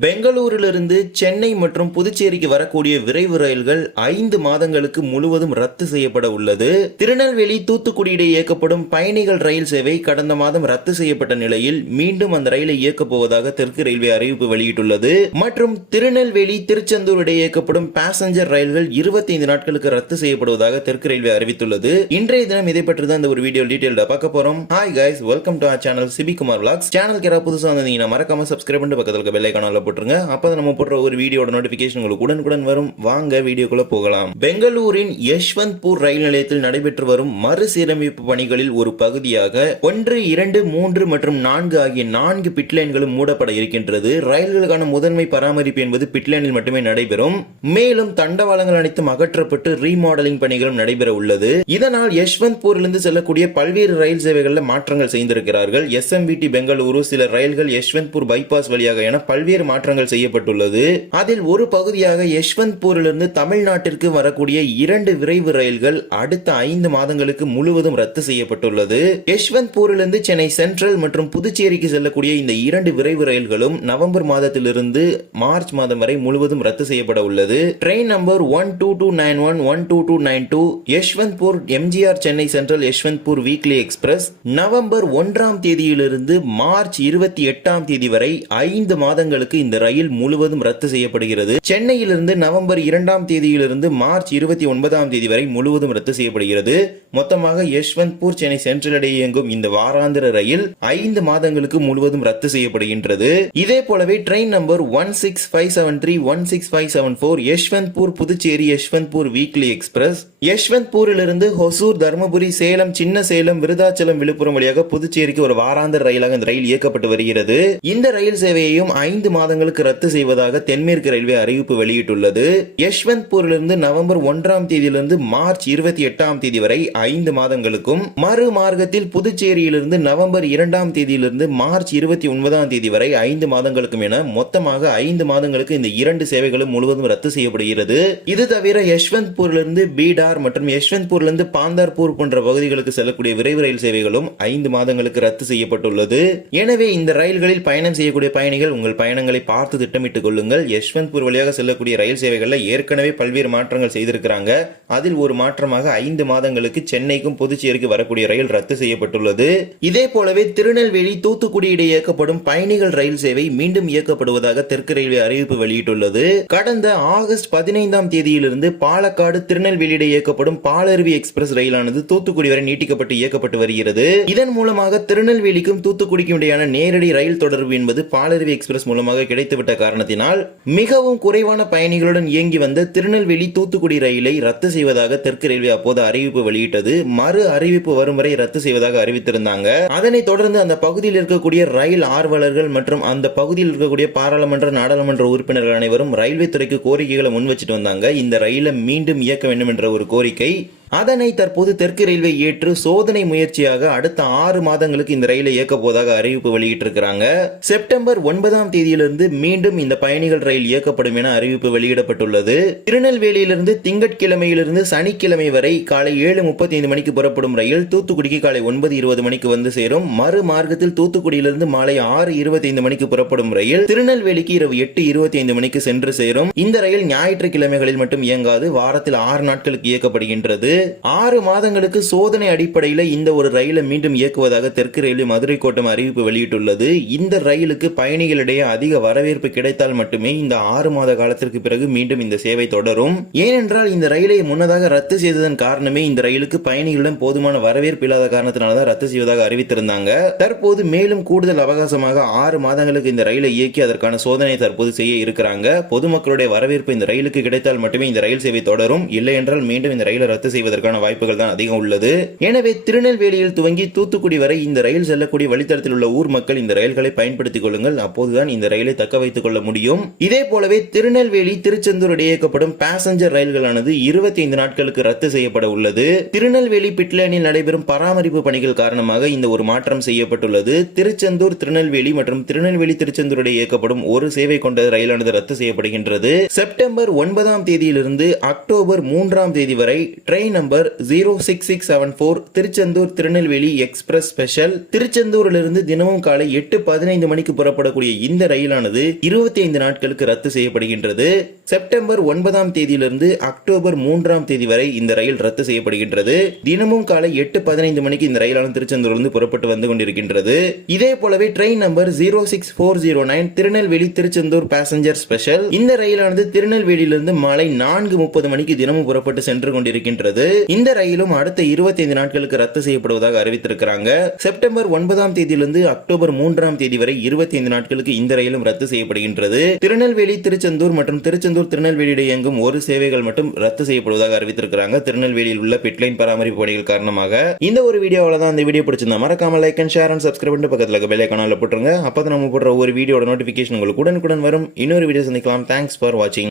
பெங்களூரிலிருந்து சென்னை மற்றும் புதுச்சேரிக்கு வரக்கூடிய விரைவு ரயில்கள் ஐந்து மாதங்களுக்கு முழுவதும் ரத்து செய்யப்பட உள்ளது. திருநெல்வேலி தூத்துக்குடி இடையே இயக்கப்படும் பயணிகள் ரயில் சேவை கடந்த மாதம் ரத்து செய்யப்பட்ட நிலையில் மீண்டும் அந்த ரயிலை இயக்கப் போவதாக தெற்கு ரயில்வே அறிவிப்பு வெளியிட்டுள்ளது. மற்றும் திருநெல்வேலி திருச்செந்தூர் இடையே இயக்கப்படும் பேசஞ்சர் ரயில்கள் 25 நாட்களுக்கு ரத்து செய்யப்படுவதாக தெற்கு ரயில்வே அறிவித்துள்ளது. இன்றைய தினம் இதை பற்றி தான் இந்த ஒரு வீடியோ டீடைல்டா பார்க்க போறோம். Hi guys welcome to our channel Sibi Kumar vlogs. சேனலுக்கு புதுசாக வந்தீங்கன்னா மறக்காம சப்ஸ்கிரைப் பண்ணிட்டு பக்கத்தில் பெல் போட்டுருங்க. அப்போ நம்ம போடுற ஒரு வீடியோட நோட்டிபிகேஷன் உங்களுக்கு உடனுக்குடன் வரும். வாங்க வீடியோக்குள்ள போகலாம். பெங்களூரின் யஷ்வந்த்பூர் ரயில் நிலையத்தில் நடைபெற்று வரும் மறுசீரமைப்பு பணிகளில் ஒரு பகுதியாக ஒன்று இரண்டு மூன்று மற்றும் நான்கு ஆகிய நான்கு பிட்லைன்களும் மூடப்பட இருக்கின்றது. ரயில்களுக்கான முதன்மை பராமரிப்பு என்பது பிட்லைனில் மட்டுமே நடைபெறும். மேலும் தண்டவாளங்கள் அனைத்தும் அகற்றப்பட்டு ரீமாடலிங் பணிகளும் நடைபெற உள்ளது. இதனால் யஷ்வந்த்பூரிலிருந்து செல்லக்கூடிய பல்வேறு ரயில் சேவைகளில் மாற்றங்கள் செய்திருக்கிறார்கள். எஸ்எம்பிடி பெங்களூரு சில ரயில்கள் யஷ்வந்த்பூர் பைபாஸ் வழியாக என பல்வேறு மாற்றங்கள் செய்யப்பட்டுள்ளது. அதில் ஒரு பகுதியாக யஷ்வந்த்பூரிலிருந்து தமிழ்நாட்டிற்கு வரக்கூடிய இரண்டு விரைவு ரயில்கள் அடுத்த ஐந்து மாதங்களுக்கு முழுவதும் ரத்து செய்யப்பட்டுள்ளது. யஷ்வந்த்பூரிலிருந்து சென்னை சென்ட்ரல் மற்றும் புதுச்சேரிக்கு செல்லக்கூடிய இந்த இரண்டு விரைவு ரயில்களும் நவம்பர் மாதத்திலிருந்து மார்ச் மாதம் வரை முழுவதும் ரத்து செய்யப்பட உள்ளது. Train number one two two nine one one two two nine two Yeshwantpur MGR Chennai central Yeshwantpur weekly express. November ஒன்றாம் தேதியிலிருந்து மார்ச் இருபத்தி எட்டாம் தேதி வரை ஐந்து மாதங்களுக்கு இந்த ரயில் முழுவதும் ரத்து செய்யப்படுகிறது. சென்னையிலிருந்து நவம்பர் இரண்டாம் தேதியிலிருந்து மார்ச் இருபத்தி ஒன்பதாம் தேதி வரை முழுவதும் ரத்து செய்யப்படுகிறது. மொத்தமாக யஷ்வந்த்பூர் சென்னை சென்ட்ரல் இடையே இயங்கும் இந்த வாராந்திர ரயில் ஐந்து மாதங்களுக்கு முழுவதும் ரத்து செய்யப்படுகின்றது. இதே போலவே train number one six five seven three one six five seven four Yeshwantpur Puducherry Yeshwantpur weekly express யஷ்வந்த்பூரிலிருந்து Hosur Dharmapuri Salem Chinna Salem Virudhachalam Villupuram வழியாக புதுச்சேரிக்கு ஒரு வாராந்திர ரயிலாக இந்த ரயில் இயக்கப்பட்டு வருகிறது. இந்த ரயில் சேவையையும் ஐந்து மாதங்களுக்கு ரத்து செய்வதாக தென்மேற்கு ரயில்வே அறிவிப்பு வெளியிட்டுள்ளது. யஷ்வந்த்பூரிலிருந்து நவம்பர் ஒன்றாம் தேதியிலிருந்து மார்ச் இருபத்தி எட்டாம் தேதி வரை ஐந்து மாதங்களுக்கும் மறு மார்க்கத்தில் புதுச்சேரியிலிருந்து நவம்பர் இரண்டாம் தேதியிலிருந்து மார்ச் இருபத்தி ஒன்பதாம் தேதி வரை ஐந்து மாதங்களுக்கும் என மொத்தமாக ஐந்து மாதங்களுக்கு இந்த இரண்டு சேவைகளும் முழுவதும் ரத்து செய்யப்படுகிறது. இது தவிர யஷ்வந்த்பூரிலிருந்து பீடா பீடார் மற்றும் யஷ்வந்த்பூர்லேருந்து பாந்தார்பூர் போன்ற பகுதிகளுக்கு செல்லக்கூடிய விரைவு ரயில் சேவைகளும் ஐந்து மாதங்களுக்கு ரத்து செய்யப்பட்டுள்ளது. எனவே இந்த ரயில்களில் பயணம் செய்யக்கூடிய பயணிகள் உங்கள் பயணங்களை பார்த்து திட்டமிட்டுக் கொள்ளுங்கள். யஷ்வந்த்பூர் வழியாக செல்லக்கூடிய ரயில் சேவைகளில் ஏற்கனவே பல்வேறு மாற்றங்கள் செய்திருக்கிறாங்க. அதில் ஒரு மாற்றமாக ஐந்து மாதங்களுக்கு சென்னைக்கும் புதுச்சேரிக்கு வரக்கூடிய ரயில் ரத்து செய்யப்பட்டுள்ளது. இதே போலவே திருநெல்வேலி தூத்துக்குடி இடையே இயக்கப்படும் பயணிகள் ரயில் சேவை மீண்டும் இயக்கப்படுவதாக தெற்கு ரயில்வே அறிவிப்பு வெளியிட்டுள்ளது. கடந்த ஆகஸ்ட் பதினைந்தாம் தேதியிலிருந்து பாலக்காடு திருநெல்வேலி இடையே இயக்கப்படும் பாலருவி எக்ஸ்பிரஸ் ரயிலானது தூத்துக்குடி வரை நீட்டிக்கப்பட்டு இயக்கப்பட்டு வருகிறது. இதன் மூலமாக திருநெல்வேலிக்கும் தூத்துக்குடிக்கும் இடையான நேரடி ரயில் தொடர்பு என்பது பாலருவி எக்ஸ்பிரஸ் மூலமாக கிடைத்துவிட்ட காரணத்தினால் மிகவும் குறைவான பயணிகளுடன் இயங்கி வந்த திருநெல்வேலி தூத்துக்குடி ரயிலை ரத்து செய்வதாக தெற்கு ரயில்வே அப்போது அறிவிப்பு வெளியிட்டது. மறு அறிவிப்பு வரும் வரை ரத்து செய்வதாக அறிவித்திருந்தாங்க. அதனைத் தொடர்ந்து அந்த பகுதியில் இருக்கக்கூடிய ரயில் ஆர்வலர்கள் மற்றும் அந்த பகுதியில் இருக்கக்கூடிய பாராளுமன்ற நாடாளுமன்ற உறுப்பினர்கள் அனைவரும் ரயில்வே துறைக்கு கோரிக்கைகளை முன் வச்சுட்டு வந்தாங்க. இந்த ரயிலை மீண்டும் இயக்க வேண்டும் என்ற ஒரு கோரிக்கை அதனை தற்போது தெற்கு ரயில்வே ஏற்று சோதனை முயற்சியாக அடுத்த ஆறு மாதங்களுக்கு இந்த ரயிலை இயக்க போவதாக அறிவிப்பு வெளியிட்டிருக்கிறாங்க. செப்டம்பர் ஒன்பதாம் தேதியிலிருந்து மீண்டும் இந்த பயணிகள் ரயில் இயக்கப்படும் என அறிவிப்பு வெளியிடப்பட்டுள்ளது. திருநெல்வேலியிலிருந்து திங்கட்கிழமையிலிருந்து சனிக்கிழமை வரை காலை ஏழு முப்பத்தி ஐந்து மணிக்கு புறப்படும் ரயில் தூத்துக்குடிக்கு காலை ஒன்பது இருபது மணிக்கு வந்து சேரும். மறு மார்க்கத்தில் தூத்துக்குடியிலிருந்து மாலை ஆறு இருபத்தி ஐந்து மணிக்கு புறப்படும் ரயில் திருநெல்வேலிக்கு இரவு எட்டு இருபத்தி ஐந்து மணிக்கு சென்று சேரும். இந்த ரயில் ஞாயிற்றுக்கிழமைகளில் மட்டும் இயங்காது. வாரத்தில் ஆறு நாட்களுக்கு இயக்கப்படுகின்றது. ஆறு மாதங்களுக்கு சோதனை அடிப்படையில் இந்த ஒரு ரயிலை மீண்டும் இயக்குவதாக தெற்கு ரயில்வே மதுரை கோட்டம் அறிவிப்பு வெளியிட்டுள்ளது. இந்த ரயிலுக்கு பயணிகளிடையே அதிக வரவேற்பு கிடைத்தால் மட்டுமே இந்த ஆறு மாத காலத்திற்கு பிறகு மீண்டும் இந்த சேவை தொடரும். ஏனென்றால் இந்த ரயிலை முன்னதாக ரத்து செய்ததன் காரணமே இந்த ரயிலுக்கு பயணிகளிடம் போதுமான வரவேற்பு இல்லாத காரணத்தினால்தான் ரத்து செய்வதாக அறிவித்திருந்தாங்க. தற்போது மேலும் கூடுதல் அவகாசமாக ஆறு மாதங்களுக்கு இந்த ரயிலை இயக்கி அதற்கான சோதனை தற்போது செய்ய இருக்கிறாங்க. பொதுமக்களுடைய வரவேற்பு இந்த ரயிலுக்கு கிடைத்தால் மட்டுமே இந்த ரயில் சேவை தொடரும். இல்லை என்றால் மீண்டும் இந்த ரயிலை ரத்து செய்வது செய்வதற்கான வாய்ப்புகள் தான் அதிகம் உள்ளது. எனவே திருநெல்வேலியில் துவங்கி தூத்துக்குடி வரை இந்த ரயில் செல்லக்கூடிய வழித்தடத்தில் உள்ள ஊர் மக்கள் இந்த ரயில்களை பயன்படுத்திக் கொள்ளுங்கள். அப்போதுதான் இந்த ரயிலை தக்க வைத்துக் கொள்ள முடியும். இதே போலவே திருநெல்வேலி திருச்செந்தூர் இடையே இயக்கப்படும் பேசஞ்சர் ரயில்களானது இருபத்தி ஐந்து நாட்களுக்கு ரத்து செய்யப்பட உள்ளது. திருநெல்வேலி பிட்லேனில் நடைபெறும் பராமரிப்பு பணிகள் காரணமாக இந்த ஒரு மாற்றம் செய்யப்பட்டுள்ளது. திருச்செந்தூர் திருநெல்வேலி மற்றும் திருநெல்வேலி திருச்செந்தூர் இடையே இயக்கப்படும் ஒரு சேவை கொண்ட ரயிலானது ரத்து செய்யப்படுகின்றது. செப்டம்பர் ஒன்பதாம் தேதியிலிருந்து அக்டோபர் மூன்றாம் தேதி வரை train number zero six six seven four Tiruchendur Tirunelveli express special. திருச்செந்தூரிலிருந்து தினமும் காலை எட்டு பதினைந்து மணிக்கு புறப்படக்கூடிய இந்த ரயிலானது இருபத்தி ஐந்து நாட்களுக்கு ரத்து செய்யப்படுகின்றது. செப்டம்பர் ஒன்பதாம் தேதியிலிருந்து அக்டோபர் மூன்றாம் தேதி வரை இந்த ரயில் ரத்து செய்யப்படுகின்றது. தினமும் காலை எட்டு பதினைந்து மணிக்கு இந்த ரயிலானது திருச்செந்தூரிலிருந்து புறப்பட்டு வந்து கொண்டிருக்கின்றது. இதே போலவே train number zero six four zero nine Tirunelveli Tiruchendur passenger special இந்த ரயிலானது திருநெல்வேலியிலிருந்து மாலை நான்கு முப்பது மணிக்கு தினமும் புறப்பட்டு சென்று கொண்டிருக்கின்றது. இந்த ரயிலும் அடுத்த இருபத்தைந்து நாட்களுக்கு ரத்து செய்யப்படுவதாக அறிவித்திருக்கிறாங்க. செப்டம்பர் ஒன்பதாம் தேதியிலிருந்து அக்டோபர் மூன்றாம் தேதி வரை இருபத்தி ஐந்து நாட்களுக்கு இந்த ரயிலும் ரத்து செய்யப்படுகின்றது. திருநெல்வேலி திருச்செந்தூர் மற்றும் திருச்செந்தூர் திருநெல்வேலியிட இயங்கும் ஒரு சேவைகள் மட்டும் ரத்து செய்யப்படுவதாக அறிவித்திருக்கிறாங்க. திருநெல்வேலியில் உள்ள பிட்லைன் பராமரிப்பு பணிகள் காரணமாக. இந்த ஒரு வீடியோவில் தான் இந்த வீடியோ பிடிச்சிருந்தா மறக்காம like and share and subscribe பண்ணிட்டு பக்கத்தில் இருக்க பெல் ஐக்கானில் போட்டுருங்க. அப்போ நம்ம போடுற ஒரு வீடியோட நோட்டிஃபிகேஷன் உங்களுக்கு உடனுக்குடன் வரும். இன்னொரு வீடியோ சந்திக்கலாம். தேங்க்ஸ் ஃபார் வாட்சிங்